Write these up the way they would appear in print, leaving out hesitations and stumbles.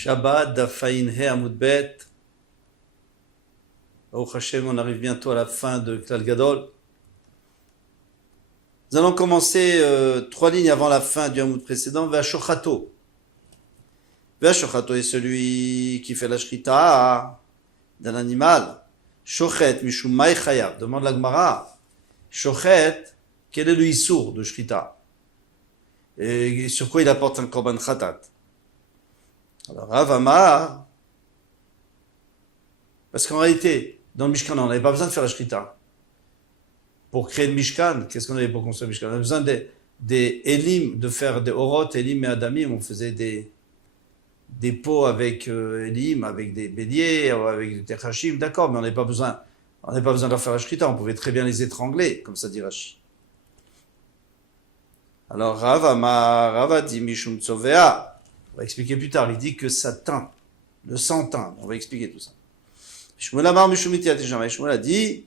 Shabbat, Dafaïn He Amoudbet. Au Hashem, on arrive bientôt à la fin de Klal Gadol. Nous allons commencer 3 lignes avant la fin du Hamoud précédent. Ve'ashochato. Ve'ashochato est celui qui fait la shrita d'un animal. Shochet, mishum mai chayav. Demande la Gemara. Shochet, quel est le issour de shrita? Et sur quoi il apporte un korban khatat? Alors, Rav Amar, parce qu'en réalité, dans le Mishkan, on n'avait pas besoin de faire la shrita. Pour créer le Mishkan, qu'est-ce qu'on avait pour construire le Mishkan? On avait besoin des Elim, de faire des Orot, Elim et Adamim. On faisait des pots avec Elim, avec des béliers, avec des Techachim, d'accord, mais on n'avait pas besoin de leur faire la shrita. On pouvait très bien les étrangler, comme ça dit Rashi. Alors, Rav Amar, Rav a dit Mishum Tzovea. On va expliquer plus tard. Il dit que ça teint, le sang teint. On va expliquer tout ça. Shmuel Amar Mishum Itiat Neshama. Shmuel a dit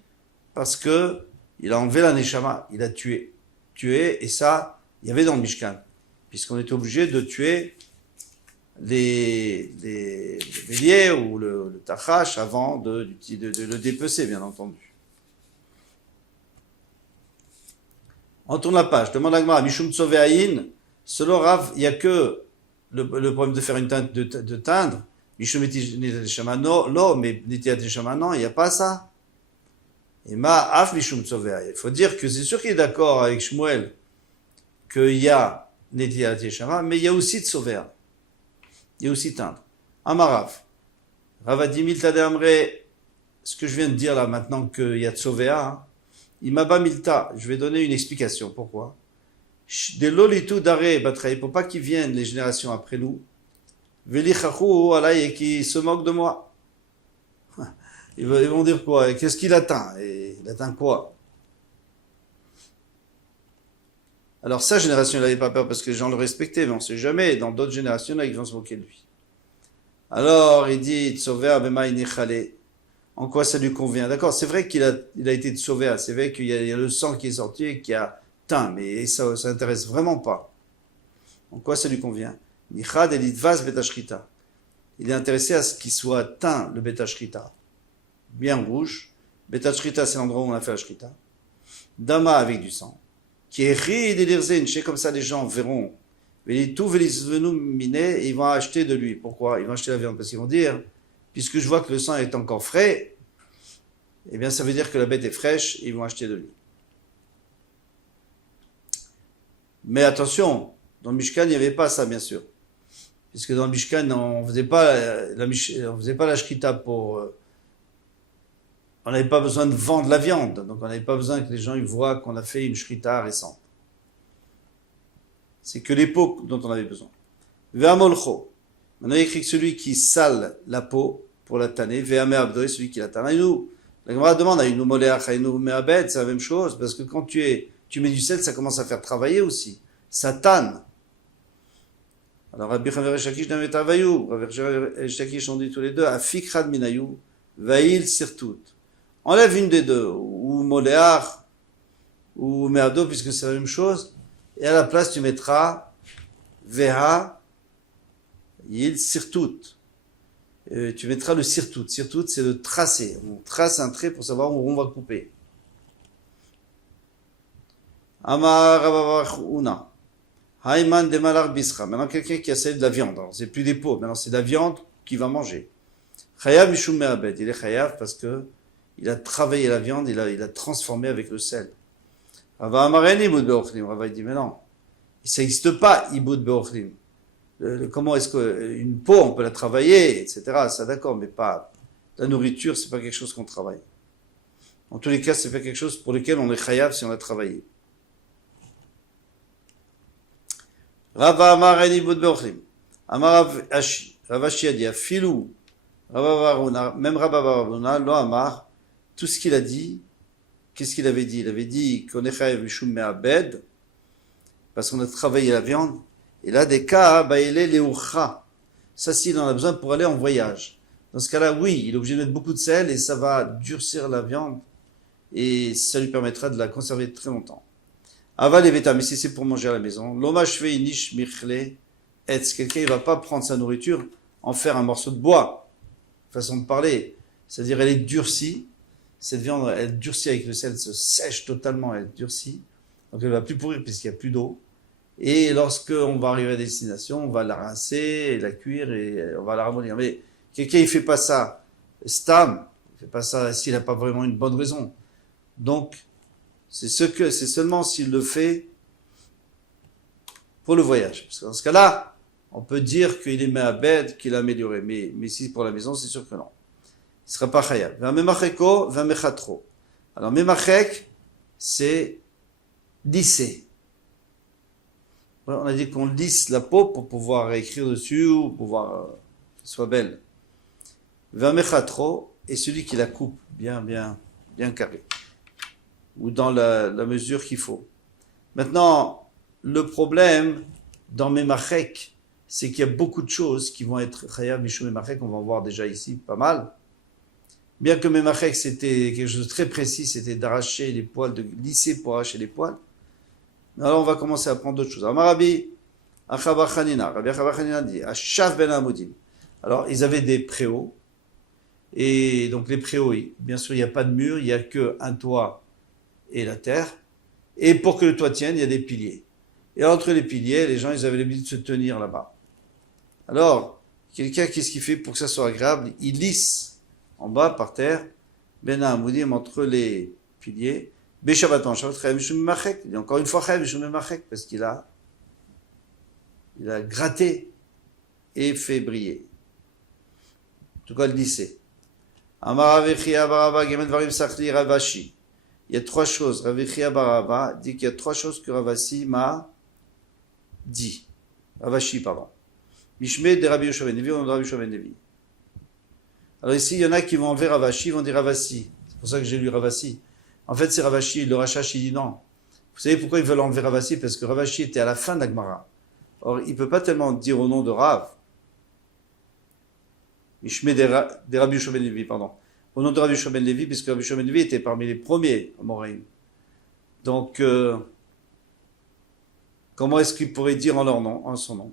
parce que il a enlevé la Neshama, il a tué, et ça, il y avait dans le Mishkan, puisqu'on était obligé de tuer les béliers ou le tachash avant de le dépecer, bien entendu. On tourne la page. Demande à Gemara, Mishum Tzoveayin. Selon Rav, il n'y a que le problème de faire une teinte, de teindre. Mishum Itiat Neshama, non, mais Itiat Neshama, non, il n'y a pas ça. Et af Mishum Tzovea. Il faut dire que c'est sûr qu'il est d'accord avec Shmuel qu'il y a Netilat Neshama, mais il y a aussi Tzovea. Il y a aussi teindre. Amarav. Rav a dit Milta de Amre, ce que je viens de dire là maintenant qu'il y a Tzovea, Imaba Milta, je vais donner une explication. Pourquoi? De l'olitu dare batraï, pour pas qu'ils viennent les générations après nous, velichachou alay, et qui se moquent de moi. Ils vont dire quoi? Qu'est-ce qu'il atteint? Et il atteint quoi? Alors sa génération, il n'avait pas peur parce que les gens le respectaient, mais on ne sait jamais. Dans d'autres générations, là, ils vont se moquer de lui. Alors il dit Tzover bema inechale. En quoi ça lui convient? D'accord, c'est vrai qu'il a été sauvé, c'est vrai qu'il y a le sang qui est sorti et qui a teint, mais ça n'intéresse vraiment pas. En quoi ça lui convient? Nichad elitvas betashrita. Il est intéressé à ce qu'il soit teint, le betashrita. Bien rouge. Betashrita, c'est l'endroit où on a fait la shrita. Dama avec du sang. Qui est ri comme ça les gens verront. Ils vont acheter de lui. Pourquoi? Ils vont acheter la viande parce qu'ils vont dire, puisque je vois que le sang est encore frais, eh bien ça veut dire que la bête est fraîche, et ils vont acheter de lui. Mais attention, dans le Mishkan, il n'y avait pas ça, bien sûr. Puisque dans le Mishkan, on ne faisait pas la shrita pour... on n'avait pas besoin de vendre la viande, donc on n'avait pas besoin que les gens ils voient qu'on a fait une shrita récente. C'est que les peaux dont on avait besoin. Ve'amolcho. Maintenant, il écrit que celui qui sale la peau pour la tanner, ve'amer abdoé, celui qui la tanne. La Gemara demande à Aïnou moléach, Aïnou me'abed, c'est la même chose, parce que quand tu mets du sel, ça commence à faire travailler aussi. Ça tanne. Alors, Rabbi Chaver et Shakish n'avaient pas vaillou. Rabbi Chaver et Shakish ont dit tous les deux, afikrad minayou, vaïl sirtout. Enlève une des deux, ou moléach, ou me'abdo, puisque c'est la même chose, et à la place, tu mettras veha, il sirtout. Tu mettras le sirtout. Sirtout, c'est le tracé. On trace un trait pour savoir où on va couper. Amar Rabavachuna. Hayman de malar bisra. Maintenant, quelqu'un qui a salé de la viande. Alors, c'est plus des peaux. Maintenant, c'est de la viande qu'il va manger. Chayav mishum me'abed. Il est chayav parce que il a travaillé la viande, il a transformé avec le sel. Rava Amareni ibud be'ochlim. Rava dit, mais non. Ça n'existe pas, ibud be'ochlim. Comment est-ce qu'une peau, on peut la travailler, etc. Ça d'accord, mais pas la nourriture, c'est pas quelque chose qu'on travaille. En tous les cas, c'est pas quelque chose pour lequel on est chayav si on a travaillé. Rava Amar Eni Bud Beochlim. Amar Ashi. Rava Ashi a dit, Filou. Rava Varuna, même Rava Varuna, lo Amar, tout ce qu'il a dit, qu'est-ce qu'il avait dit? Il avait dit qu'on est chayav mishum me'abed, parce qu'on a travaillé la viande. Et là, des cas, il est léoucha. Ça, s'il en a besoin pour aller en voyage. Dans ce cas-là, oui, il est obligé de mettre beaucoup de sel et ça va durcir la viande et ça lui permettra de la conserver très longtemps. Aval et veta, mais si c'est pour manger à la maison, l'oma shvei nish michle etz, quelqu'un, il va pas prendre sa nourriture en faire un morceau de bois, façon de parler. C'est-à-dire, elle est durcie. Cette viande, elle durcit avec le sel, se sèche totalement, elle durcit. Donc, elle ne va plus pourrir puisqu'il n'y a plus d'eau. Et lorsque on va arriver à destination, on va la rincer, et la cuire et on va la ramollir. Mais quelqu'un, il fait pas ça stam, il fait pas ça s'il n'a pas vraiment une bonne raison. Donc, c'est seulement s'il le fait pour le voyage. Parce que dans ce cas-là, on peut dire qu'il est me'abed, qu'il a amélioré. Mais si pour la maison, c'est sûr que non. Il ne sera pas chayav. V'amemacheko, v'amechatro. Alors, memachek, c'est lisser. On a dit qu'on lisse la peau pour pouvoir écrire dessus ou pouvoir qu'elle soit belle. V'amechatro est celui qui la coupe bien carré. Ou dans la mesure qu'il faut. Maintenant, le problème dans memachek, c'est qu'il y a beaucoup de choses qui vont être chayav mishum memachek, on va en voir déjà ici pas mal. Bien que memachek c'était quelque chose de très précis, c'était d'arracher les poils, de lisser pour arracher les poils. Alors on va commencer à prendre d'autres choses. Amarabi, Achava Chanina, Rabbi Achava Chanina dit, Ashaf ben Amodim. Alors ils avaient des préaux, et donc les préaux, bien sûr il n'y a pas de mur, il n'y a qu'un toit et la terre, et pour que le toit tienne, il y a des piliers. Et entre les piliers, les gens ils avaient l'habitude de se tenir là-bas. Alors, quelqu'un qu'est-ce qu'il fait pour que ça soit agréable? Il lisse en bas par terre, ben Amodim entre les piliers, Beshabbat en Shabbat, Chayav Mishum Memachek. Il dit encore une fois Chayav Mishum Memachek, parce qu'il a gratté et fait briller. En tout cas, le lycée. Amar Avechia Baraba, Gemen Varim Sachli, Ravashi. Il y a trois choses. Ravechia Baraba dit qu'il y a trois choses que Ravasi m'a dit. Ravashi, pardon. Mishme de Rabbi Yoshua ben Levi, on de Rabbi Yoshua ben Levi. Alors ici, il y en a qui vont enlever Ravashi, ils vont dire Ravasi. C'est pour ça que j'ai lu Ravasi. En fait, c'est Ravashi, le Rachash, il dit non. Vous savez pourquoi ils veulent enlever Ravasi? Parce que Ravashi était à la fin de la Gemara. Or, il ne peut pas tellement dire au nom de Rav. Mishme de Rabbi Yoshua ben Levi, pardon. Au nom de Rabbi Yoshua ben Levi, puisque Rabbi Yoshua ben Levi était parmi les premiers à Moraïm. Donc, comment est-ce qu'il pourrait dire en leur nom, en son nom?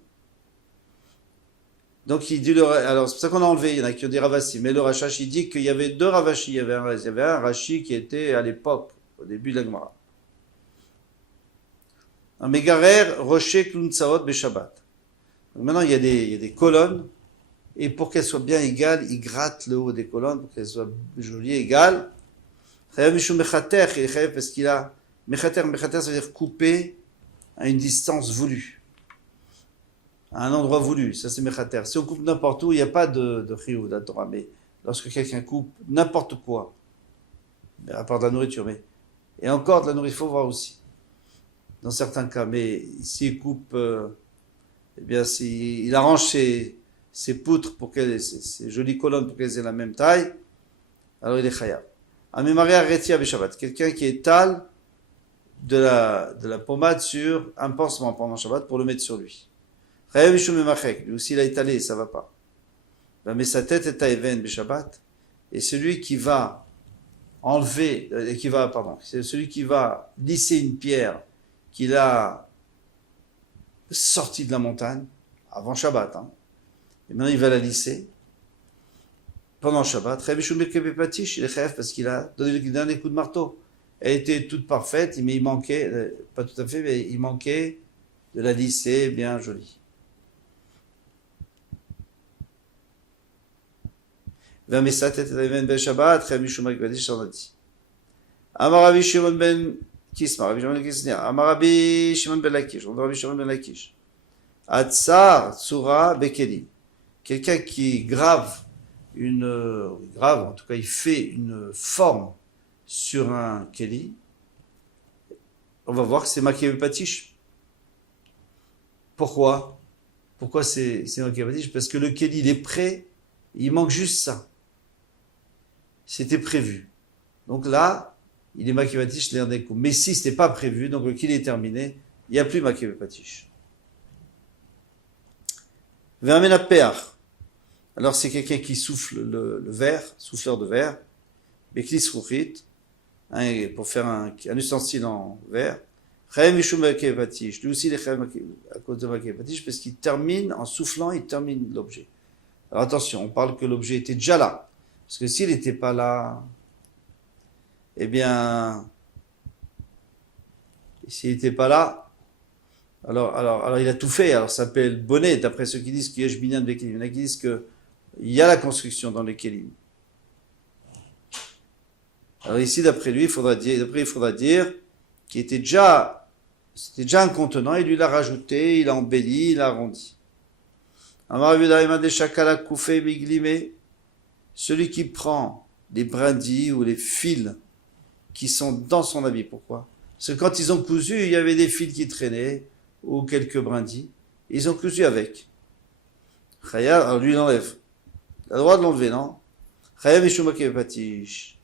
Donc il dit, alors c'est pour ça qu'on a enlevé, il y en a qui ont dit Ravasi, mais le Rachash il dit qu'il y avait deux Ravashi, il y avait un Rashi qui était à l'époque, au début de la Gemara. Un Megarer, Rocher, Kluntsaot, Beshabbat. Donc maintenant il y a des colonnes, et pour qu'elles soient bien égales, il gratte le haut des colonnes, pour qu'elles soient jolies, égales. Chayav Mishum Mechater, il est chayav parce qu'il a, Mechater, ça veut dire couper à une distance voulue. À un endroit voulu, ça c'est mechater. Si on coupe n'importe où, il n'y a pas de chiyuv de la Torah, mais lorsque quelqu'un coupe n'importe quoi, à part de la nourriture, mais et encore de la nourriture, il faut voir aussi, dans certains cas, mais s'il coupe, eh bien, il arrange ses poutres pour ses jolies colonnes pour qu'elles aient la même taille, alors il est chayav. Amemaria retia b'Shabbat, quelqu'un qui étale de la pommade sur un pansement pendant Shabbat pour le mettre sur lui. Chayav Mishum Memachek, lui aussi il a étalé, ça va pas. Mais sa tête est à Even Shabbat, et celui qui va enlever, c'est celui qui va lisser une pierre qu'il a sortie de la montagne, avant Shabbat, et maintenant il va la lisser, pendant Shabbat. Chayav Mishum Memachek, il est chayav parce qu'il a donné le dernier coup de marteau. Elle était toute parfaite, mais il manquait, pas tout à fait, mais il manquait de la lisser bien jolie. V'amesat et Even ben Shabbat, Chayav Mishum Memachek, on a dit. Amar Rabbi Shimon ben Kisma, Rabbi Shimon ben Kisma, Amar Rabbi Shimon ben Lakish, on dit Rabbi Shimon ben Lakish. Atzar Tsura Bekeli. Quelqu'un qui grave en tout cas il fait une forme sur un keli, on va voir que c'est maquillé patish. Pourquoi c'est maquillé patish? Parce que le keli il est prêt, il manque juste ça. C'était prévu. Donc là, il est maquillé patish l'air des coups. Mais si ce n'était pas prévu, donc le keli est terminé, il n'y a plus maquillé patish. Vermenapeach. Alors c'est quelqu'un qui souffle le verre, souffleur de verre, Beklis Ruchit, pour faire un ustensile en verre. Chayav Mishum Makev Patish. Lui aussi il est chayav à cause de Makev Patish parce qu'il termine en soufflant, il termine l'objet. Alors attention, on parle que l'objet était déjà là. Parce que s'il n'était pas là, eh bien, s'il n'était pas là, alors il a tout fait. Alors ça s'appelle bonnet, d'après ceux qui disent qu'il y a Jbinyan de Kelim. Il y en a qui disent qu'il y a la construction dans les Kelim. Alors ici, d'après lui, il faudra dire qu'il était déjà, c'était déjà un contenant, et lui l'a rajouté, il a embelli, il a arrondi. Celui qui prend des brindilles ou les fils qui sont dans son habit. Pourquoi? Parce que quand ils ont cousu, il y avait des fils qui traînaient, ou quelques brindilles. Ils ont cousu avec. Chaya, alors lui, il enlève. Il a le droit de l'enlever, non? Chaya Mishuma Kevatish.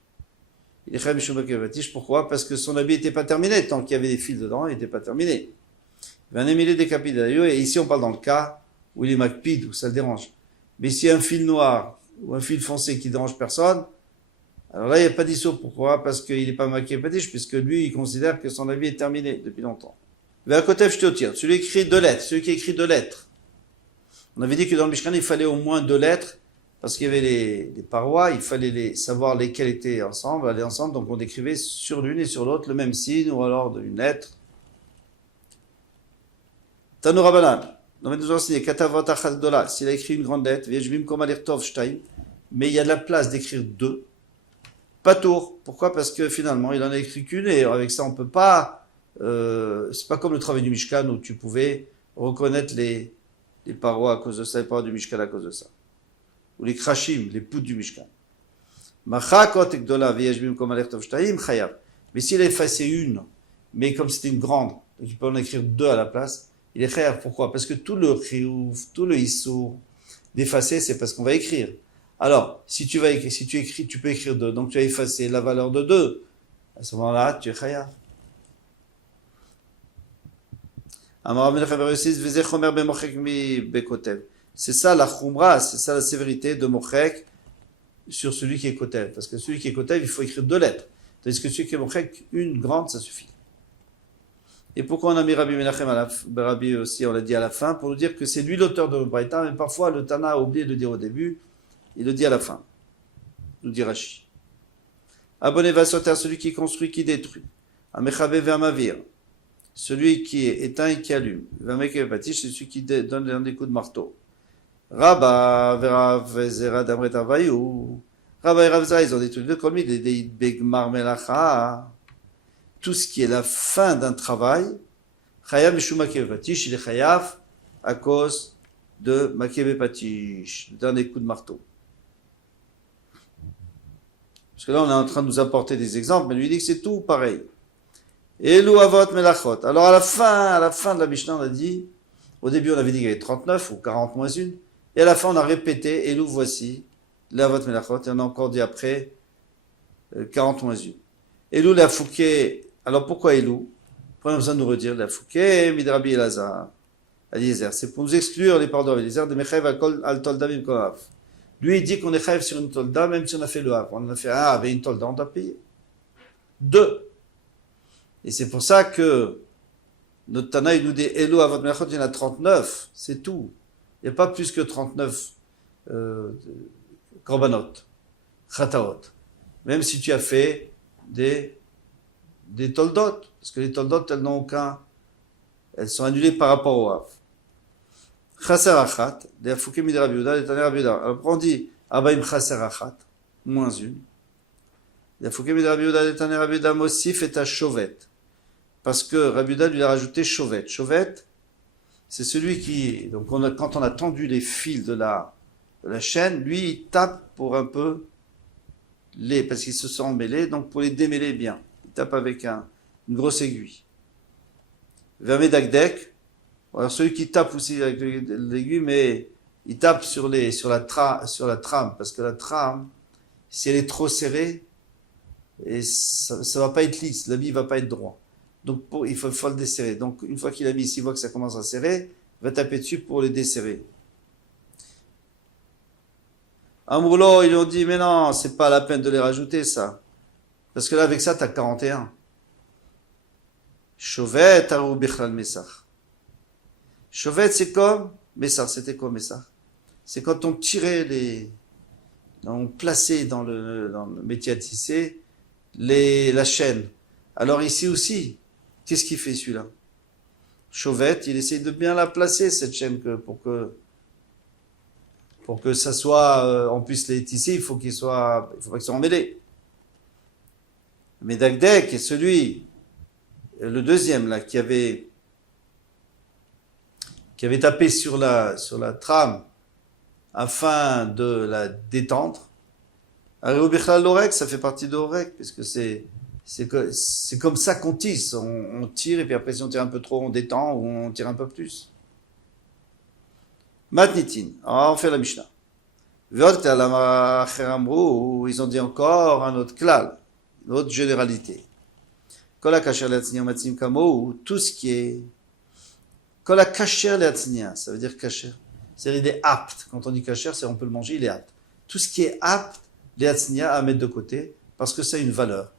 Il est Chaya Mishuma Kevatish. Pourquoi? Parce que son habit n'était pas terminé. Tant qu'il y avait des fils dedans, il n'était pas terminé. Il va en émiler des capitales. Et ici, on parle dans le cas où il est makpid, où ça le dérange. Mais s'il y a un fil noir ou un fil foncé qui dérange personne, alors là, il n'y a pas d'issue. Pourquoi? Parce qu'il n'est pas maqué patiche, puisque lui, il considère que son avis est terminé depuis longtemps. Vers côté, je te tire. Celui qui écrit 2 lettres. Celui qui écrit 2 lettres. On avait dit que dans le Mishkan, il fallait au moins 2 lettres, parce qu'il y avait les parois, il fallait savoir lesquelles étaient ensemble, aller ensemble, donc on écrivait sur l'une et sur l'autre le même signe, ou alors une lettre. Tanu Rabbanan. On va nous enseigner, Katavot Achad Gdola, s'il a écrit une grande lettre, Vejbim Komalir Tov Shtaim, mais il y a de la place d'écrire 2. Pas tour. Pourquoi? Parce que finalement, il en a écrit qu'une, et avec ça, on peut pas, c'est pas comme le travail du Mishkan où tu pouvais reconnaître les parois à cause de ça, les parois du Mishkan à cause de ça. Ou les krashim, les poutres du Mishkan. Machakot Gdola, Vejbim Komalir Tov Shtaim, Chayav. Mais s'il a effacé une, mais comme c'était une grande, donc il peut en écrire 2 à la place, il est chayav. Pourquoi? Parce que tout le chiouf, tout le issour d'effacer, c'est parce qu'on va écrire. Alors, si tu écris, tu peux écrire 2, donc tu as effacé la valeur de 2. À ce moment-là, tu es chayav. C'est ça la chumra, c'est ça la sévérité de Mochek sur celui qui est kotev. Parce que celui qui est kotev, il faut écrire 2 lettres. Tandis que celui qui est Mochek, une grande, ça suffit. Et pourquoi on a mis Rabbi Menachem Rabbi aussi, on l'a dit à la fin, pour nous dire que c'est lui l'auteur de Braïta, mais parfois le Tana a oublié de le dire au début, il le dit à la fin. Nous dit Rashi. Abonné va sauter à celui qui construit, qui détruit. Amechabe vermavir, celui qui éteint et qui allume. Vameke batish, c'est celui qui donne des coups de marteau. Rabba verav zera damret avayou. Rabba et Ravza, ils ont détruit le colmi, des begmar melacha. Tout ce qui est la fin d'un travail, Chayav Mishuma Kevepatish, il est Chayav à cause de Makevepatish, le dernier coup de marteau. Parce que là, on est en train de nous apporter des exemples, mais lui dit que c'est tout pareil. Elu Avot Melachot. Alors à la fin de la Mishnah, on a dit, au début, on avait dit qu'il y avait 39 ou 40 moins une, et à la fin, on a répété, Elu voici, l'Avot Melachot, et on a encore dit après, 40 moins une. Elou la Fouquet. Alors pourquoi Elou? Pourquoi on a besoin de nous redire la Fouquet, Midrabi Elazar, Eliezer? C'est pour nous exclure les paroles d'Eliezer de Mechaïv al Tolda Mim Kohav. Lui, il dit qu'on est chaïv sur une Tolda, même si on a fait le Hav. On a fait avec une Tolda, on doit payer. 2. Et c'est pour ça que notre Tana, il nous dit Elou Avot Melachot, il y en a 39. C'est tout. Il n'y a pas plus que 39 korbanot, chataot. Même si tu as fait des toldot, parce que les toldot, elles n'ont aucun, elles sont annulées par rapport au Hav. Chaser achat, des afouké mid Rabbi Yehuda, des taner Rabbi Yehuda. Alors on dit, abaim chaser achat, moins une. Des afouké mid Rabbi Yehuda, des taner Rabbi Yehuda, mosif et à chovet. Parce que Rabbi Yehuda lui a rajouté chovet. Chovet, c'est celui qui, donc quand on a tendu les fils de la chaîne, lui, il tape pour un peu parce qu'ils se sont emmêlés, donc pour les démêler bien. Il tape avec une grosse aiguille. Vermé d'Agdek, alors celui qui tape aussi avec l'aiguille, mais il tape sur la trame, parce que la trame, si elle est trop serrée, et ça va pas être lisse, l'habit va pas être droit. Donc il faut le desserrer. Donc une fois qu'il a mis ici, il voit que ça commence à serrer, il va taper dessus pour les desserrer. Amroulo, ils ont dit, mais non, c'est pas la peine de les rajouter, ça. Parce que là, avec ça, t'as 41. Chauvet, Arou Bichlal Messach. Chauvet, c'est comme Messach. C'était quoi Messach? c'est quand on tirait on plaçait dans le métier à tisser la chaîne. Alors ici aussi, qu'est-ce qu'il fait celui-là? Chauvette, il essaie de bien la placer, cette chaîne, pour que ça soit, on puisse les tisser, il faut pas qu'ils soient emmêlés. Mais Dagdek est celui, le deuxième là, qui avait tapé sur la trame afin de la détendre. L'orek, ça fait partie de l'orek, puisque c'est comme ça qu'on tisse. On tire, et puis après, si on tire un peu trop, on détend, ou on tire un peu plus. Matnitin. Alors, on fait la Mishnah. Ils ont dit encore un autre klal, une autre généralité. Tout ce qui est Kol kasher le'atznia, ça veut dire kasher. C'est-à-dire il est apte. Quand on dit kasher, c'est on peut le manger, il est apte. Tout ce qui est apte, le'atznia, à mettre de côté, parce que ça a une valeur.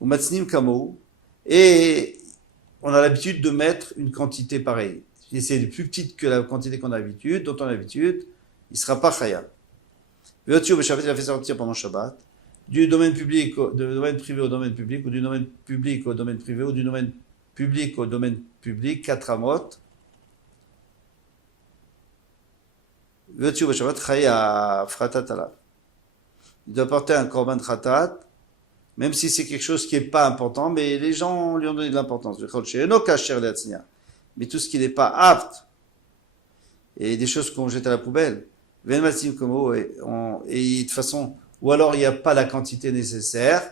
Ou matznim kamo, et on a l'habitude de mettre une quantité pareille. Si c'est plus petite que la quantité qu'on a l'habitude, dont on a l'habitude, il ne sera pas chaya. Veotiu b'Shabbat, il a fait sortir pendant Shabbat, du domaine public, du domaine privé au domaine public, ou du domaine public au domaine privé, ou du domaine public au domaine public, 4 amot. Veotiu b'Shabbat, chaya fratat alav. Il doit porter un korban khatat, même si c'est quelque chose qui n'est pas important, mais les gens lui ont donné de l'importance. Mais tout ce qui n'est pas apte, et des choses qu'on jette à la poubelle, et de toute façon, ou alors il n'y a pas la quantité nécessaire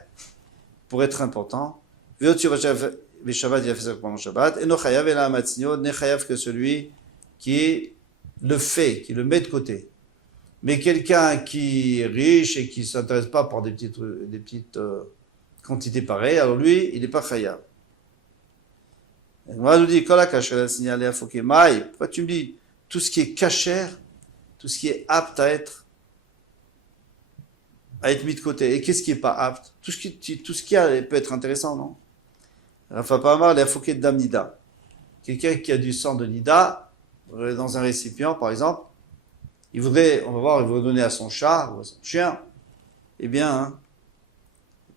pour être important. Shabbat, il a fait ça pendant Shabbat. Et no chayav et la matzniot, ne chayav que celui qui le fait, qui le met de côté. Mais quelqu'un qui est riche et qui ne s'intéresse pas par des petites quantités pareilles, alors lui, il n'est pas chayav. On nous dit, pourquoi tu me dis tout ce qui est kasher, tout ce qui est apte à être mis de côté. Et qu'est-ce qui n'est pas apte? Tout ce qui peut être intéressant, non? Rafa Pamar, les Fouquet d'Am Nida. Quelqu'un qui a du sang de Nida, dans un récipient, par exemple, il voudrait donner à son chat ou à son chien. Eh bien,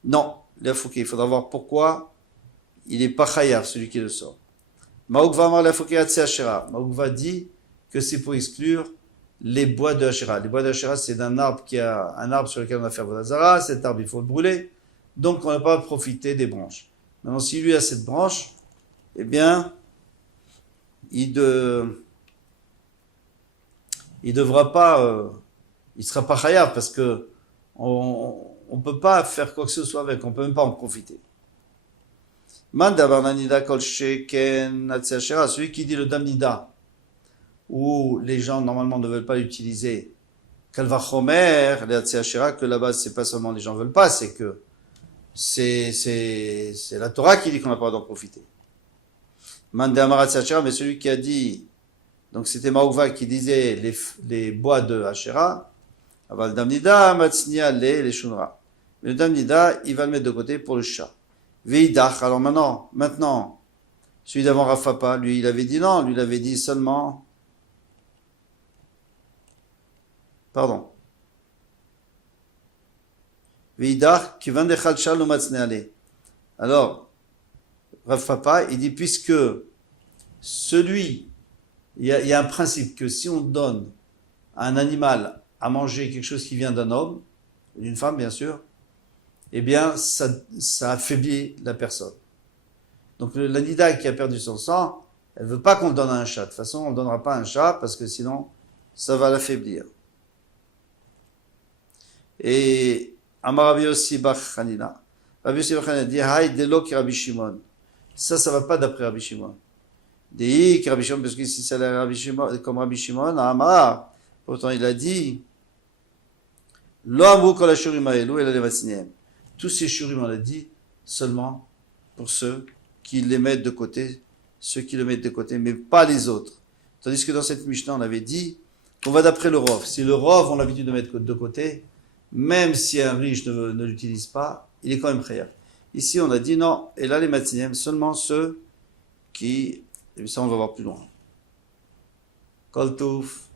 non, les Fouquet, il faudra voir pourquoi il n'est pas chayav, celui qui le sort. Maoukva Amar, les Fouquet Hatse Hashera. Maoukva dit que c'est pour exclure les bois de Hashera. Les bois de Hashera, c'est un arbre sur lequel on a fait Vodazara. Cet arbre, il faut le brûler. Donc, on n'a pas profité des branches. Maintenant, si lui a cette branche, eh bien, il devra pas, il sera pas chayav parce que on peut pas faire quoi que ce soit avec, on peut même pas en profiter. Celui qui dit le damnida, où les gens normalement ne veulent pas l'utiliser, kalvachomer, que là-bas c'est pas seulement les gens veulent pas, c'est que c'est la Torah qui dit qu'on n'a pas d'en profiter. Mais celui qui a dit, donc c'était Maouva qui disait les bois de Hachera, aval damnida, matznia les shunra. Mais le damnida, il va le mettre de côté pour le chat. Veidach, alors maintenant, celui d'avant Rafapa, lui il avait dit non, lui il avait dit seulement, pardon. Veidach, qui vend des chalchal ou matzneale. Alors, Rafapa, il dit puisque il y a un principe que si on donne à un animal à manger quelque chose qui vient d'un homme, d'une femme bien sûr, eh bien ça affaiblit la personne. Donc la nida qui a perdu son sang, elle veut pas qu'on le donne à un chat. De toute façon, on ne donnera pas à un chat parce que sinon ça va l'affaiblir. Et Amar Rabbi Yossi Bar Chanina. Rabbi Yossi Bar Chanina dit Hay delo ki Rabbi Shimon. Ça va pas d'après Rabbi Shimon. Dit que Rabbi Shimon, parce que si c'est comme Rabbi Shimon, Amar, pourtant il a dit Lo amru kol hashurim haelu ela levatznihem. Tous ces shurim, on l'a dit, seulement pour ceux qui les mettent de côté, mais pas les autres. Tandis que dans cette Mishnah, on avait dit qu'on va d'après le Rov. Si le Rov ont l'habitude de mettre de côté, même si un riche ne l'utilise pas, il est quand même chayav. Ici, on a dit non, et là les matznihem, seulement ceux qui, et ça on va voir plus loin. Kol touf.